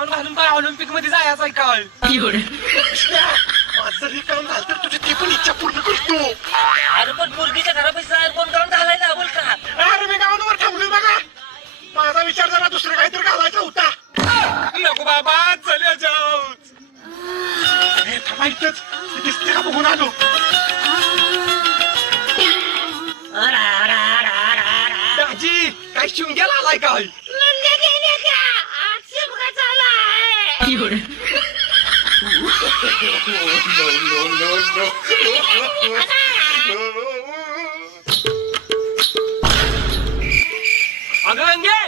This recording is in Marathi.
गाऊन घालून काय ऑलिम्पिक मध्ये जायचं आहे काय? माझं हे काम झालं तर तुझी ती पण इच्छा पूर्ण करतो. अरे पण मुलगीच्या घरापाशी कोण गाऊन घालायला बोल का? अरे मी गावांवर थांबलोय बघा. माझा विचार जरा दुसरं काहीतरी घालायचा होता. नको बाबा चले जाऊ. हे थांबायचंच दिसते का बघून आलो. दाजी काय शिवग्याला आलाय काय? अगं अंगे